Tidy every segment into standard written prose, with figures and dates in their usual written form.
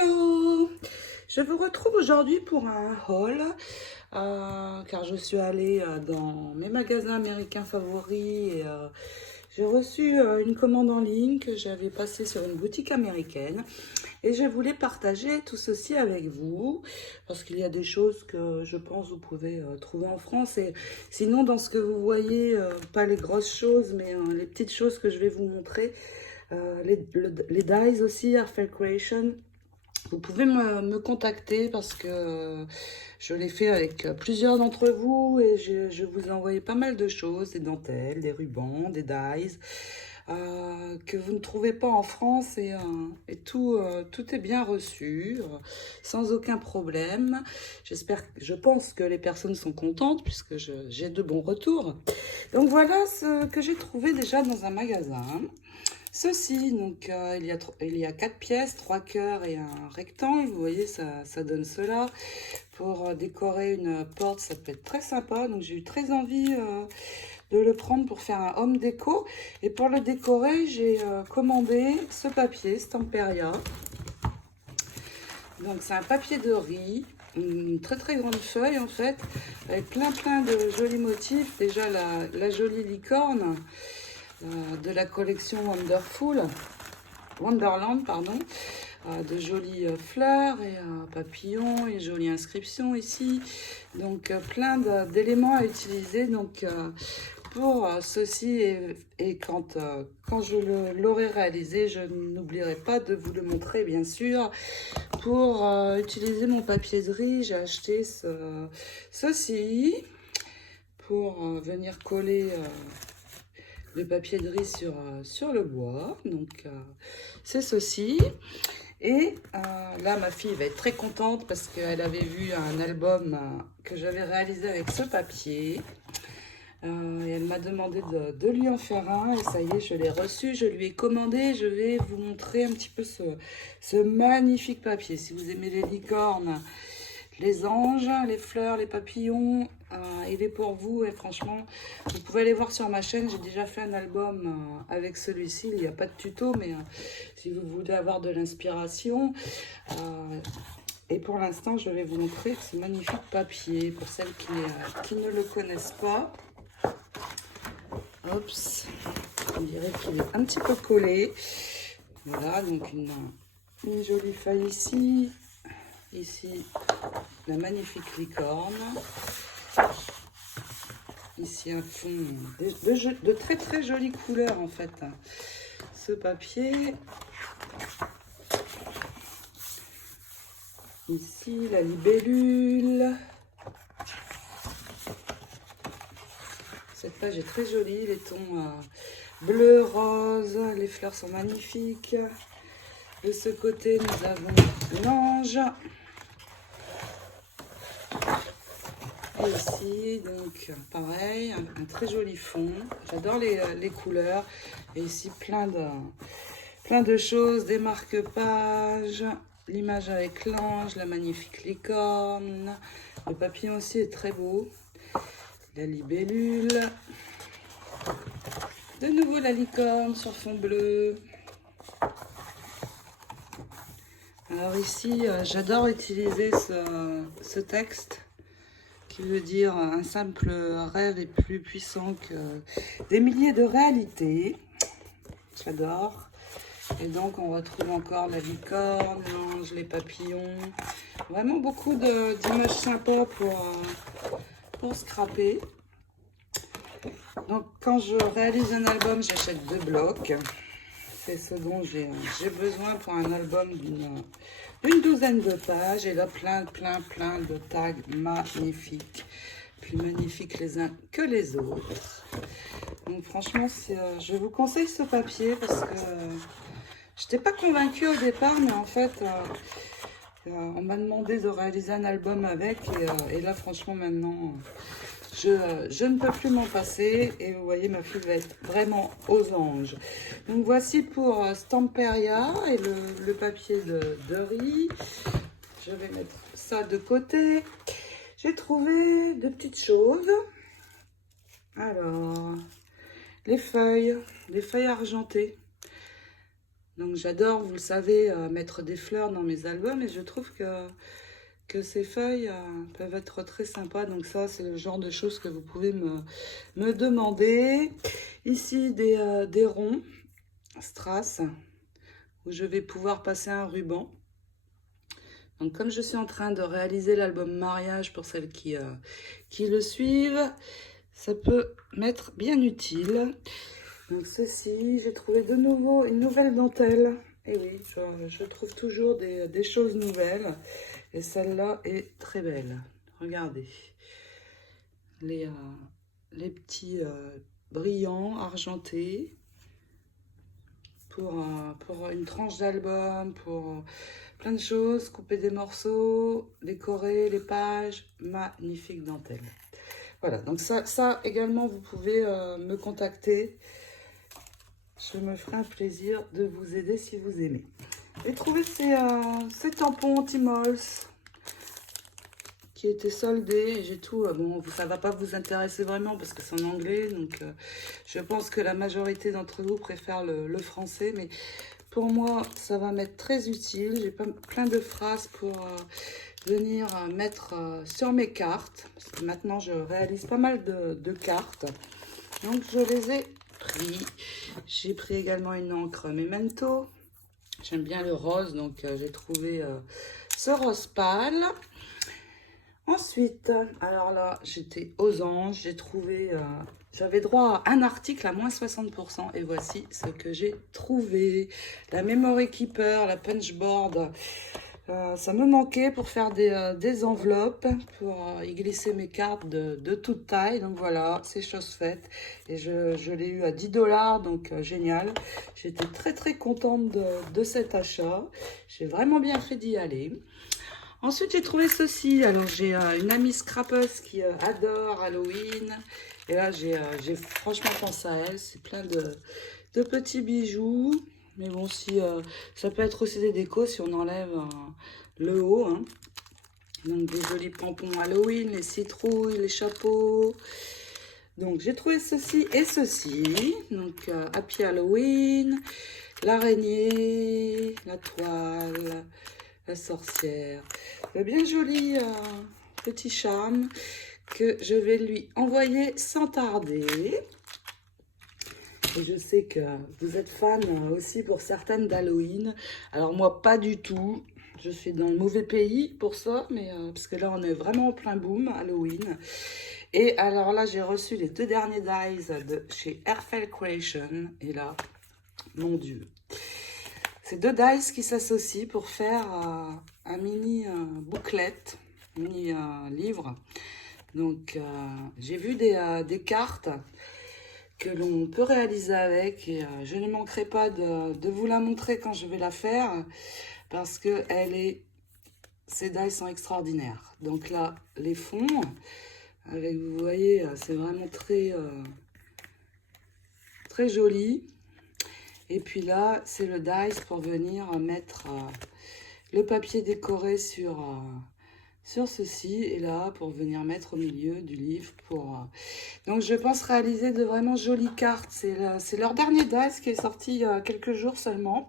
Hello! Je vous retrouve aujourd'hui pour un haul car je suis allée dans mes magasins américains favoris et j'ai reçu une commande en ligne que j'avais passée sur une boutique américaine et je voulais partager tout ceci avec vous parce qu'il y a des choses que je pense vous pouvez trouver en France et sinon dans ce que vous voyez, pas les grosses choses mais les petites choses que je vais vous montrer, les dies aussi, Artful Creation. Vous pouvez me contacter parce que je l'ai fait avec plusieurs d'entre vous et je vous ai envoyé pas mal de choses, des dentelles, des rubans, des dies que vous ne trouvez pas en France et tout est bien reçu, sans aucun problème. Je pense que les personnes sont contentes puisque j'ai de bons retours. Donc voilà ce que j'ai trouvé déjà dans un magasin. Ceci, donc il y a 4 pièces, 3 cœurs et un rectangle. Vous voyez, ça donne cela. Pour décorer une porte, ça peut être très sympa. Donc j'ai eu très envie de le prendre pour faire un home déco. Et pour le décorer, j'ai commandé ce papier, Stamperia. Donc c'est un papier de riz, une très grande feuille en fait, avec plein de jolis motifs. Déjà la jolie licorne. De la collection Wonderland, pardon, de jolies fleurs et papillons et jolies inscriptions ici. Donc plein d'éléments à utiliser. Donc pour ceci et quand je l'aurai réalisé, je n'oublierai pas de vous le montrer bien sûr. Pour utiliser mon papier de riz, j'ai acheté ceci pour venir coller le papier de riz sur le bois. Donc c'est ceci. Et là ma fille va être très contente parce qu'elle avait vu un album que j'avais réalisé avec ce papier. Et elle m'a demandé de lui en faire un et ça y est, je l'ai reçu, je lui ai commandé. Je vais vous montrer un petit peu ce magnifique papier. Si vous aimez les licornes, les anges, les fleurs, les papillons, il est pour vous. Et franchement, vous pouvez aller voir sur ma chaîne, j'ai déjà fait un album avec celui-ci. Il n'y a pas de tuto, mais si vous voulez avoir de l'inspiration. Et pour l'instant, je vais vous montrer ce magnifique papier pour celles qui ne le connaissent pas. Oups, on dirait qu'il est un petit peu collé. Voilà, donc une jolie feuille ici. Ici, la magnifique licorne. Ici, un fond de très jolies couleurs en fait. Ce papier. Ici, la libellule. Cette page est très jolie, les tons bleu, rose, les fleurs sont magnifiques. De ce côté, nous avons l'ange. Et ici, donc pareil, un très joli fond. J'adore les couleurs. Et ici, plein de choses, des marque-pages, l'image avec l'ange, la magnifique licorne. Le papillon aussi est très beau. La libellule. De nouveau la licorne sur fond bleu. Alors ici, j'adore utiliser ce texte qui veut dire un simple rêve est plus puissant que des milliers de réalités. J'adore. Et donc on retrouve encore la licorne, l'ange, les papillons. Vraiment beaucoup d'images sympas pour scraper. Donc quand je réalise un album, j'achète 2 blocs. C'est ce dont j'ai besoin pour un album d'une douzaine de pages. Et là, plein de tags magnifiques. Plus magnifiques les uns que les autres. Donc franchement, je vous conseille ce papier parce que je n'étais pas convaincue au départ, mais en fait, on m'a demandé de réaliser un album avec. Et là, franchement, maintenant, je ne peux plus m'en passer. Et vous voyez, ma fille va être vraiment aux anges. Donc voici pour Stamperia et le papier de riz. Je vais mettre ça de côté. J'ai trouvé de petites choses. Alors, les feuilles argentées. Donc j'adore, vous le savez, mettre des fleurs dans mes albums et je trouve que ces feuilles peuvent être très sympas. Donc ça, c'est le genre de choses que vous pouvez me demander. Ici, des ronds strass où je vais pouvoir passer un ruban. Donc comme je suis en train de réaliser l'album mariage pour celles qui le suivent, ça peut m'être bien utile. Donc ceci, j'ai trouvé de nouveau une nouvelle dentelle. Et oui, je trouve toujours des choses nouvelles. Et celle-là est très belle. Regardez. Les, euh, les petits brillants argentés pour une tranche d'album, pour plein de choses. Couper des morceaux, décorer les pages. Magnifique dentelle. Voilà, donc ça également, vous pouvez me contacter. Je me ferai un plaisir de vous aider si vous aimez. J'ai trouvé ces tampons anti-mols qui étaient soldés. Et j'ai tout. Bon, ça va pas vous intéresser vraiment parce que c'est en anglais. Donc, je pense que la majorité d'entre vous préfèrent le français. Mais pour moi, ça va m'être très utile. J'ai plein de phrases pour venir mettre sur mes cartes. Parce que maintenant, je réalise pas mal de cartes. Donc, je les ai pris. J'ai pris également une encre Memento. J'aime bien le rose, donc j'ai trouvé ce rose pâle. Ensuite, alors là, j'étais aux anges. J'ai trouvé... j'avais droit à un article à moins 60%. Et voici ce que j'ai trouvé. La Memory Keeper, la Punchboard. Ça me manquait pour faire des enveloppes, pour y glisser mes cartes de toute taille. Donc voilà, c'est chose faite. Et je l'ai eu à 10 $, donc génial. J'étais très très contente de cet achat. J'ai vraiment bien fait d'y aller. Ensuite, j'ai trouvé ceci. Alors, j'ai une amie scrapeuse qui adore Halloween. Et là, j'ai franchement pensé à elle. C'est plein de petits bijoux. Mais bon, si ça peut être aussi des décos si on enlève le haut. Hein. Donc, des jolis pompons Halloween, les citrouilles, les chapeaux. Donc, j'ai trouvé ceci et ceci. Donc, Happy Halloween, l'araignée, la toile, la sorcière. Le bien joli petit charme que je vais lui envoyer sans tarder. Et je sais que vous êtes fan aussi pour certaines d'Halloween. Alors moi, pas du tout. Je suis dans le mauvais pays pour ça, mais parce que là, on est vraiment en plein boom Halloween. Et alors là, j'ai reçu les 2 derniers dies de chez Airfell Creation. Et là, mon Dieu. C'est 2 dies qui s'associent pour faire un mini booklet, mini livre. Donc, j'ai vu des cartes que l'on peut réaliser avec et je ne manquerai pas de vous la montrer quand je vais la faire parce que ces dies sont extraordinaires. Donc là, les fonds, avec, vous voyez, c'est vraiment très joli. Et puis là, c'est le dice pour venir mettre le papier décoré sur ceci. Et là, pour venir mettre au milieu du livre. Donc, je pense réaliser de vraiment jolies cartes. C'est leur dernier dice qui est sorti il y a quelques jours seulement.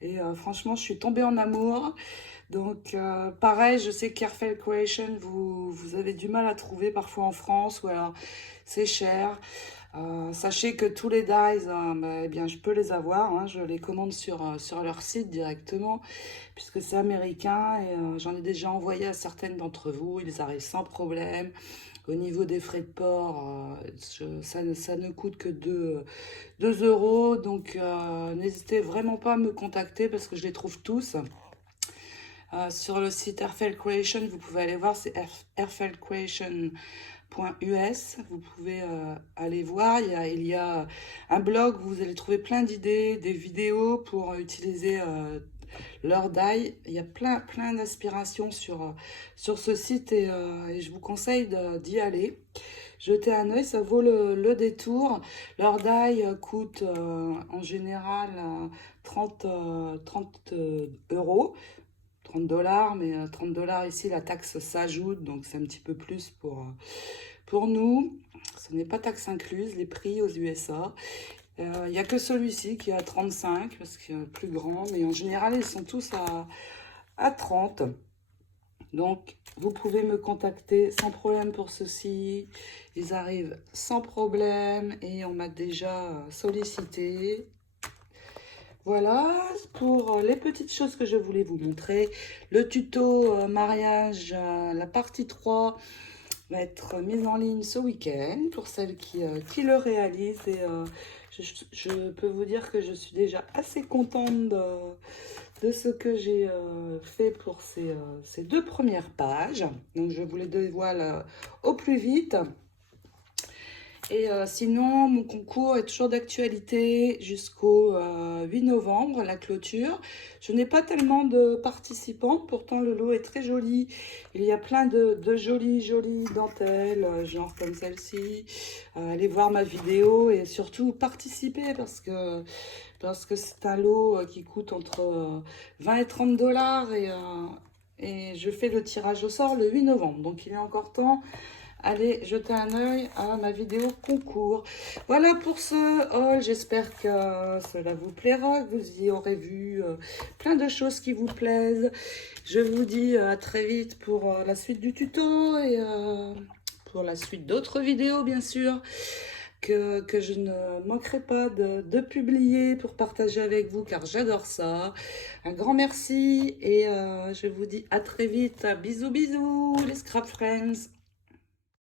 Et franchement, je suis tombée en amour. Donc, pareil, je sais qu'Airfell Creation, vous avez du mal à trouver parfois en France ou alors c'est cher. Sachez que tous les dies, eh bien, je peux les avoir. Hein, je les commande sur leur site directement, puisque c'est américain. Et j'en ai déjà envoyé à certaines d'entre vous. Ils arrivent sans problème. Au niveau des frais de port, ça ne coûte que 2 €. Donc, n'hésitez vraiment pas à me contacter parce que je les trouve tous. Sur le site Airfell Creation, vous pouvez aller voir, c'est airfellcreation.us. Vous pouvez aller voir, il y a un blog où vous allez trouver plein d'idées, des vidéos pour utiliser leur die. Il y a plein d'inspirations sur ce site et je vous conseille d'y aller. Jetez un œil, ça vaut le détour. Leur die coûte en général 30 €. 30 $, mais 30 $ ici, la taxe s'ajoute, donc c'est un petit peu plus pour nous. Ce n'est pas taxe incluse, les prix aux USA. Il n'y a que celui-ci qui est à 35 parce qu'il est plus grand, mais en général, ils sont tous à 30. Donc, vous pouvez me contacter sans problème pour ceci. Ils arrivent sans problème et on m'a déjà sollicité. Voilà pour les petites choses que je voulais vous montrer. Le tuto mariage, la partie 3 va être mise en ligne ce week-end pour celles qui le réalisent. Et je peux vous dire que je suis déjà assez contente de ce que j'ai fait pour ces 2 premières pages. Donc, je vous les dévoile au plus vite. Et sinon, mon concours est toujours d'actualité jusqu'au 8 novembre, la clôture. Je n'ai pas tellement de participants, pourtant le lot est très joli. Il y a plein de jolies dentelles, genre comme celle-ci. Allez voir ma vidéo et surtout participer parce que c'est un lot qui coûte entre 20 et 30 dollars et je fais le tirage au sort le 8 novembre. Donc il est encore temps. Allez jeter un œil à ma vidéo concours. Voilà pour ce haul. J'espère que cela vous plaira, que vous y aurez vu plein de choses qui vous plaisent. Je vous dis à très vite pour la suite du tuto et pour la suite d'autres vidéos, bien sûr, que je ne manquerai pas de publier pour partager avec vous, car j'adore ça. Un grand merci et je vous dis à très vite. Bisous, bisous, les Scrap Friends.